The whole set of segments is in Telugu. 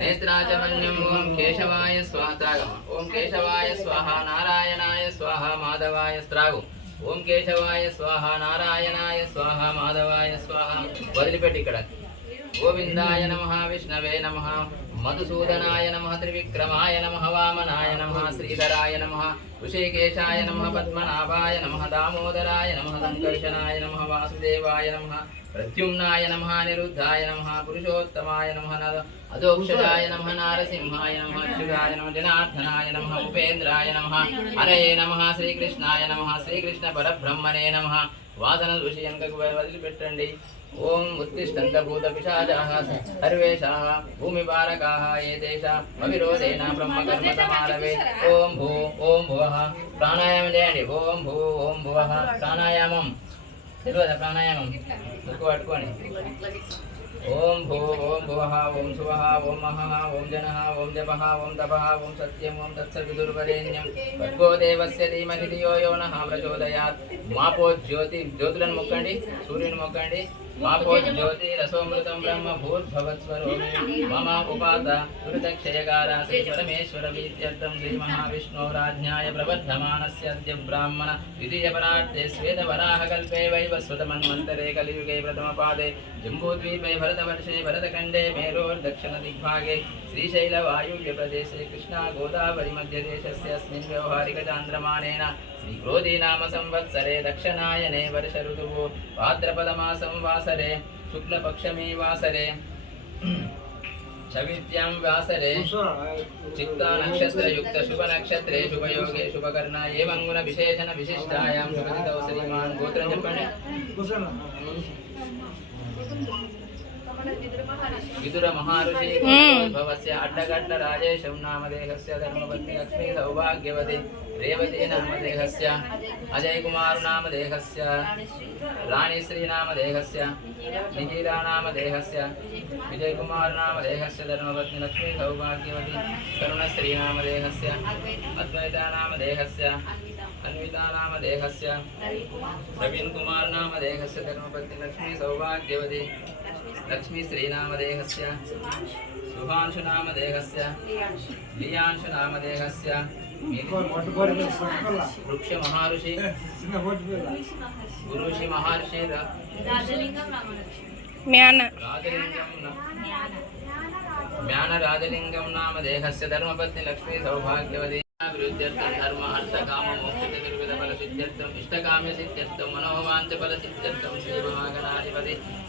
నేత్రాచమన్యం ఓం కేశవాయ స్వాహ త్రాగమ ఓం కేశవాయ స్వాహ నారాయణాయ స్వాహ మాధవాయ త్రాగు ఓం కేశవాయ స్వాహ నారాయణాయ స్వాహ మాధవాయ స్వాహ. వదిలిపెట్టి ఇక్కడ. గోవిందాయ నమ విష్ణవే నమ. మధుసూదనాయ నమ త్రివిక్రమాయ నమ వామనాయ నమ శ్రీధరాయ నమ ఋషికేశాయ నమ పద్మనాభాయ నమ దామోదరాయ నమ సంకర్షణాయ నమ వాసుదేవాయ నమ ప్రత్యుమ్నాయ నమ నిరుద్ధాయ నమ పురుషోత్తమాయ నమ అదోక్షరాయ నమ నారసింహాయ నమ అచ్యుతాయ నమ జనార్దనాయ నమ ఉపేంద్రాయ నమ హరయే నమ శ్రీకృష్ణాయ నమ శ్రీకృష్ణ పరబ్రహ్మణే నమ వాసన విషయంకు వదిలిపెట్టండి. ఓం ఉత్తిష్టంత భూత పిశాచాః సర్వేషాః భూమిపాలకాः ఏతేషాం అవిరోధేన బ్రహ్మకర్మ సమారవే ఓం భూ ఓం భువః. ప్రాణాయామం చేయండి. ఓం భూ ఓం భువః. ప్రాణాయామం. తెలియదా ప్రాణాయామం. ముక్కు పట్టుకోండి. ఓం భూ ఓం భువః. ఓం శువః ఓం మహః. ఓం జనః. ఓం జపః. ఓం తపః. ఓం సత్యం. ఓం తత్సవిదుర్వరేణ్యం భగో దేవస్య ధీమహి ధియో యో నః ప్రచోదయాత్. మాపో జ్యోతి జ్యోతులను మొక్కండి. సూర్యుని మొక్కండి. మాపో జ్యోతి రసోమృతం బ్రహ్మ భూర్భవత్స్వరోమి మమ ఉపాత దురితక్షయకార శ్రీ పరమేశ్వర వీత్యర్థం శ్రీ మహావిష్ణోరాజ్ఞాయ ప్రబద్ధమానస్య అద్య బ్రాహ్మణ ద్వితీయపరార్థే శ్వేతవరాహ వైవస్వతమన్వంతరే కలియుగే ప్రథమపాదే జంబూద్వీపే భరతవర్షే భరతఖండే మేరోర్దక్షిణ దిగ్భాగే కృష్ణా గోదావరి మధ్యదేశస్య అస్మిన్ వ్యవహారిక చాంద్రమానేన శ్రీక్రోధీ నామ సంవత్సరే దక్షిణాయనే వర్ష ఋతువు భాద్రపదమాసం వాసరే శుక్లపక్షమీ వాసరే చవిత్యాం వాసరే చిత్తా నక్షత్ర యుక్త శుభ నక్షత్రే విదుర మహారుషి భవస్య అడ్డగడ్డ రాజేశం నామదేహస్య ధర్మపత్ని లక్ష్మీ సౌభాగ్యవతి రేవతి నామదేహస్య అజయ్ కుమార్ నామదేహస్య రాణిశ్రీ నామదేహస్య మిహిరా నామదేహస్య విజయ్ కుమార్ నామదేహస్య ధర్మపత్ని లక్ష్మీ సౌభాగ్యవతి కరుణశ్రీ నామదేహస్య అద్వైత నామదేహస్య అన్వితా నామదేహస్య ప్రవీణ్ కుమార్ నామదేహస్య ధర్మపత్ని లక్ష్మీ సౌభాగ్యవతి లక్ష్మీ శ్రీనామదేహస్య శుభాంశు నామదేహస్య లియాంశు నామదేహస్య వృక్ష మహర్షి గురుషి మహర్షి రాజలింగం జ్ఞాన రాజలింగం నామదేహస్య ధర్మపత్ని లక్ష్మీ సౌభాగ్యవతి విరుద్ధ్యర్థం ధర్మ అర్థ కామ మోక్ష చతుర్విధ ఫల సిద్ధ్యర్థం ఇష్టకామ్య సిద్ధ్యర్థం మనోవాంఛ ఫల సిద్ధ్యర్థం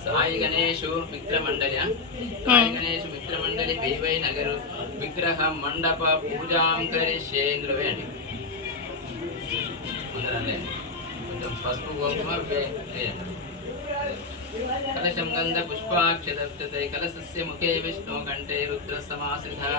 సాయి గణేషు మిత్రమండలి సాయి గణేషు మిత్రమండలి దేవై నగరు విగ్రహ మండప పూజాం కరిష్యేంద్ర కొంచెం పసుపు కుంకుమ వేయండి. कलशं पुष्पाक्षदर्शते कलशस्य मुखे विष्णु कण्ठे रुद्रसमासितः।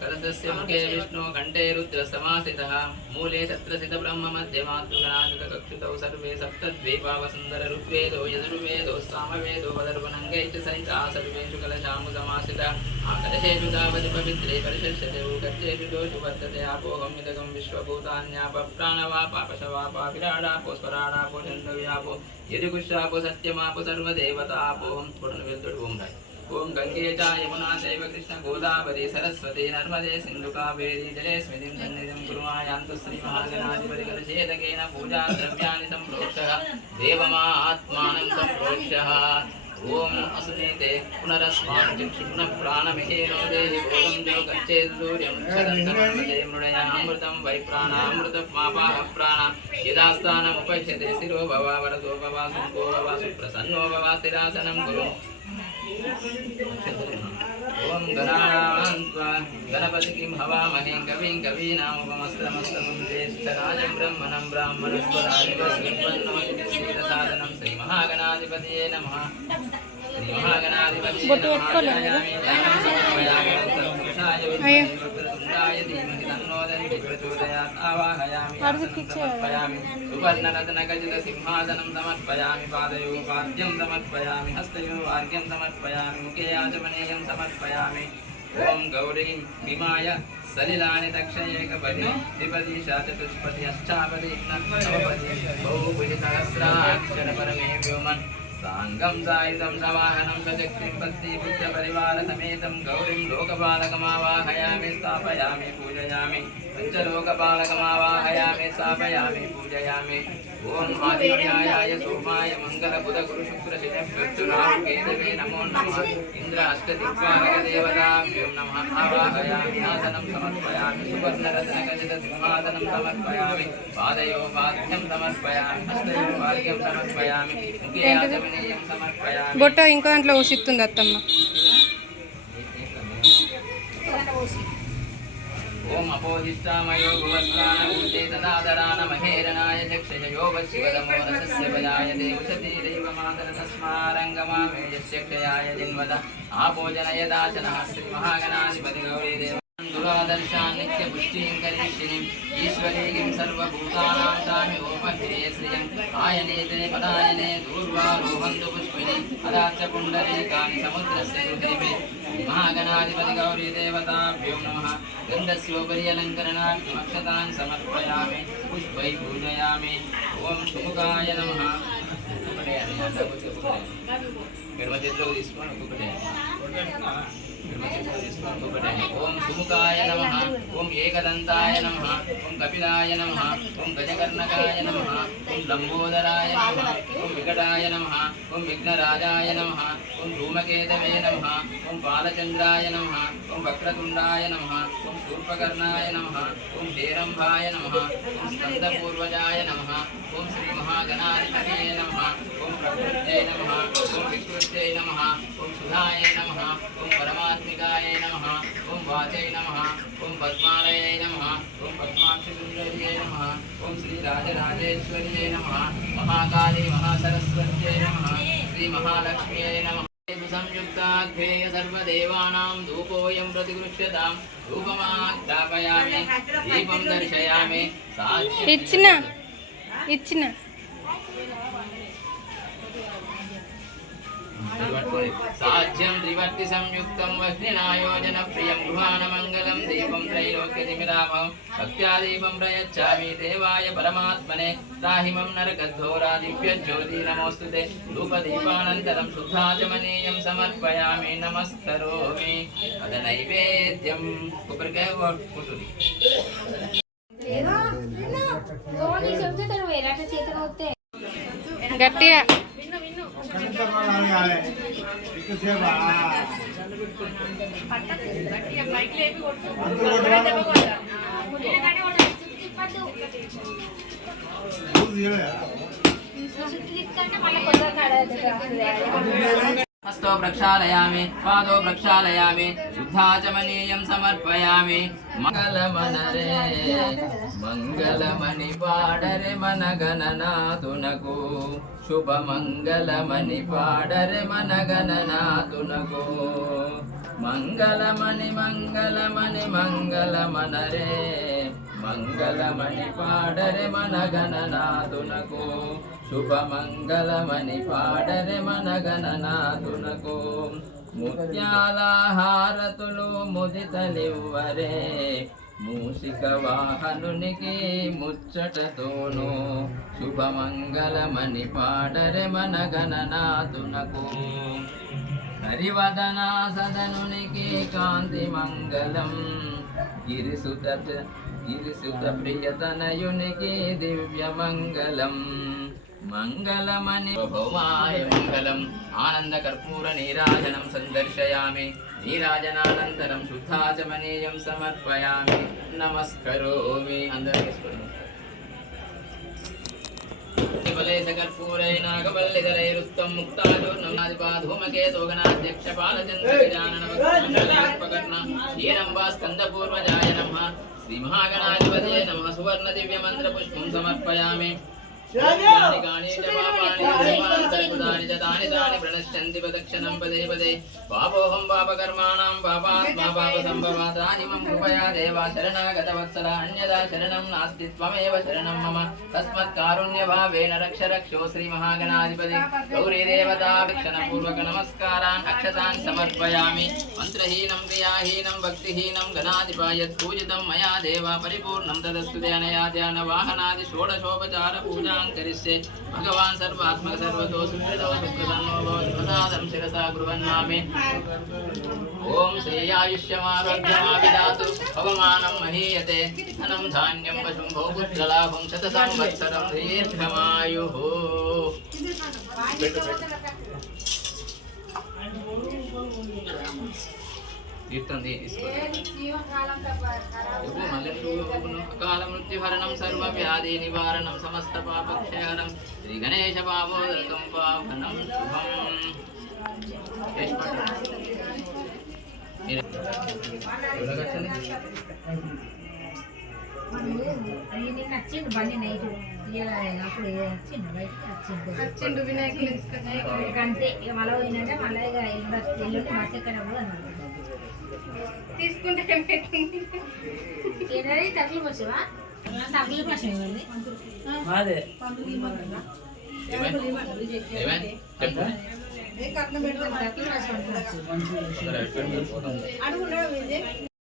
कलशस्य मुखे विष्णु कण्ठे रुद्रसमासितः। मूले छत्रसितब्रह्ममध्यमातृगणाधिककक्षितौ सर्वे सप्तद्वीपावसुन्दरऋग्वेदो, यजुर्वेदो, सामवेदो वदर्वणङ्गै च सहिताः सर्वेषु कलशामु समासितः आकलशेषु तावदुपवित्रे परिशस्यते उगच्छेषु दोषु वर्तते आपोऽहं मिदगं विश्वभूतान्यापप्राणवापापशवापा विराडापो, स्वराडापो चण्डव्यापो यदिकुशापो सत्य కచ్చేషు దోషు వర్తతే ఆపోహం ఇదగం సర్వదేవతాపోహం కొడును వెళ్తుడు ఓం రాయ్ ఓం గంగే చ యమునా చైవ కృష్ణ గోదావరి సరస్వతి నర్మదే సింధు కావేరి జలేస్మిదిం సన్నిధిం కుర్మాయాంతు శ్రీ మహాగణాధిపతి కలశేతకేన పూజా ద్రవ్యాన్ని సంప్రోక్ష. దేవమా ఆత్మానం సంప్రోక్ష. ఓం అసునీతే పునరస్మాన్ చక్షుణ ప్రాణమిహేనో దేహి భోగం జో గచ్చేత్ సూర్యం. చదంతమన్మదే మృడయామృతం వై ప్రాణామృత మాపాహ ప్రాణ యదాస్థానముపశ్యతే శిరో భవ వరదో భవ సుఖో భవ సుప్రసన్నో భవ స్థిరాసనం గురు ఓం గణాన్వా గణపతి కిం హవామహే కవిం కవీనాముపమస్త్రమస్తమం జ్యేష్ఠరాజం బ్రహ్మణం బ్రాహ్మణస్వరాధిపస్వన్నోతి శ్రీరసాదనం శ్రీ మహాగణాధిపతియే నమః. వక్రతుండాయ ధీమహి తన్నో దంతి ప్రచోదయాత్ ఆవాహయామి. సమర్పయామి. సువర్ణరత్నగజిత సింహాసనం సమర్పయామి. పాదయో పాద్యం సమర్పయామి. హస్తయో వార్గ్యం సమర్పయామి. ముఖే ఆచమనీయం సమర్పయామి. ఓం గౌరీం విమాయ సలిలాని దక్షయేకపది ద్విపది చతుష్పది అష్టాపది నవపది బహుపది సహస్రాక్షర పరమే వ్యోమన్ సాంగం సాయుధం సవాహనం సశక్తిం పత్తి పుత్ర పరివార సమేతం గౌరీం లోకపాలకమావాహయామి స్థాపయామి పూజయామి. పంచలోకపాలకమావాహయామి స్థాపయామి పూజయామి. ఓం ఆదిత్యాయ సోమాయ మంగళ బుధ గురు శుక్ర శని నమో నమ. ఇంద్ర అష్టదిక్పాలక దేవతాభ్యో నమః. ఆవాహయామి ఆసనం సమర్పయామి సువర్ణరత్న సింహాసనం సమర్పయామి పాదయోపాద్యం సమర్పయామి హస్తయో సమర్పయామి ముఖే ఆచమనీయం సమర్పయామి. బొట్ట ఇంకో దాంట్లో ఉషిస్తుంది అత్తమ్మ. ఓం అపోహిష్టామయో భువస్వానమూర్తే తదాదరాన మహేరణాయ చక్షయో వశివదమో నశస్య భయాయ దేవసతి దైవమాతర తస్మారంగమామే జిన్వద ఆపోజనయదాచనః శ్రీ మహాగణాధిపతి గౌరీ దురాదర్శాన్ నిత్య పుష్టిం కరిష్యనిం ఈశ్వరి సర్వభూతానాం తామి శ్రియం. ఆయనేతే పదాయనే దూర్వారోహంతు పుష్పిని. అదాచ పుండరీకాని సముద్రస్య హృదయమే. మహాగణాధిపతి గౌరీ దేవతాభ్యో నమః. గంధస్యోపరి అలంకరణాక్షతాన్ సమర్పయామి. పుష్పై పూజయామి. ఓం సుముఖాయ నమ. ఒకటే అని అంటే ఒకటే చేతిలో ఓం సుముఖాయ నమ ఓం ఏకదంతాయ నమ ఓం కపిలాయ నమ ఓం గజకర్ణకాయ నమ ఓం లంబోదరాయ నమ ఓం వికటాయ నమ ఓం విఘ్నరాజాయ నమ ఓం ధూమకేతవే నమ ఓం బాలచంద్రాయ నమ ఓం వక్రతుండాయ నమ ఓం శూర్పకర్ణాయ నమ ఓం హేరంభాయ నమ ఓం స్కందపూర్వజాయ నమ ఓం శ్రీ మహాగణాధిపతే నమ ఓం ప్రకృత్యై నమ ఓం వికృత్యై నమ ఓం సుధాయ నమ ఓం పరమాత్మ పరమాత్మికాయ నమః. ఓం వాచై నమః. ఓం పద్మాలయై నమః. ఓం పద్మాక్షసుందర్యై నమః. ఓం శ్రీ రాజరాజేశ్వర్యై నమః. మహాకాళీ మహాసరస్వత్యై నమః. శ్రీ మహాలక్ష్మ్యై నమః. సంయుక్తాధ్యేయ సర్వదేవానాం ధూపోయం ప్రతిగృహ్యతాం. ధూపమాగ్రాపయామి దీపం దర్శయామి. ఇచ్చిన. ఇచ్చిన. సాధ్యం త్రివర్తి సంయుక్తం వహ్నినాయోజన ప్రియం గృహాణ మంగళం దీపం త్రైలోక్యతిమిరామం భక్త్యాదీపం ప్రయచ్చామి దేవాయ పరమాత్మనే రాహిమం నరకద్ధోరా దివ్య జ్యోతి నమోస్తుతే ధూపదీపానంతరం శుద్ధాచమనీయం సమర్పయామి నమస్కరోమి అద నైవేద్యం కొబ్బరికాయ కొట్టుది గట్టిగా మళ్ళీ కొత్త కాడ హస్తో ప్రక్షాళయామి పాదో ప్రక్షాళయామి శుద్ధాచమనీయం సమర్పయామి మంగళమనరే మంగళమణి పాడరే మన గణనాథునకు శుభమంగళమణి పాడరే మన గణనాథునకు మంగళమణి మంగళమణి మంగళమనరే మంగళమణి పాడరే మన గణనాథునకు శుభమంగళమణి పాడరే మన గణనాథునకు ముత్యాల హారతులు ముదితలివ్వరే. మూషిక వాహనునికి ముచ్చటతోను. శుభమంగళమణి పాడరే మన గణనాథునకు హరివదనా సదనునికి కాంతి మంగళం. గిరిసుత గిరిసుత ప్రియతనయునికి దివ్య మంగళం మంగళమని భౌమాయ మంగళం. ఆనంద కర్పూర నీరాజనం సందర్శయామి. నీరాజనానంతరం శుద్ధాచమనీయం సమర్పయామి. నమస్కరోమి. అందరికీ కర్పూరై నాగవల్లిదరైరుత్తం ముక్తాజోర్ణాధిపాధూమకేతోగణాధ్యక్ష బాలచంద్ర గజానన హీరంబా స్కందపూర్వజాయ శ్రీ మహాగణాధిపతి నమ సువర్ణ దివ్య మంత్ర పుష్పం సమర్పయామి. పాపోహం పాపకర్మాణం పాపాత్మా పాప సంభవాతాని మమ కృపయా దేవా శరణాగత వత్సల అన్యదా శరణం నాస్తి త్వమేవ శరణం మమ తస్మత్ కారుణ్య భావేన రక్ష రక్షో శ్రీ మహాగణాధిపతి గౌరీ దేవతా వీక్షణ పూర్వక నమస్కారాన్ అక్షతాన్ సమర్పయామి మంత్రహీనం క్రియాహీనం భక్తిహీనం గణాధిపాయత్ పూజితం మయా దేవ పరిపూర్ణం తదస్తు అనయా ధ్యాన వాహనాది షోడశోపచార పూజాం सर्वान्तरिष्ये भगवान् सर्वात्मक सर्वतो सुकृतो सुकृतन्नो भवतु प्रसादं शिरसा कुर्वन्नामे। ॐ श्रेयायुष्यमारोग्यमाविदातु अवमानं महीयते। धनं धान्यं पशुं भौपुत्रलाभं शतसंवत्सरं दीर्घमायुः। Thank you. అకాల మృత్యుహరణం సర్వ వ్యాధి నివారణం సమస్త పాపక్షయహరం శ్రీ గణేశ పాపోదరకం పావనం శుభం? వచ్చిండు బండి నైట్. వచ్చిండు తీసుకొచ్చి అంతే ఇక మళ్ళీ పోయిందంటే మళ్ళీ ఇక ఎల్లుండి ఎక్కడ అన్నాడు తీసుకుంటే? ఏంటది తగ్గులు పోసావా తగ్గులు పోసావు ఇవ్వండి పోసావు.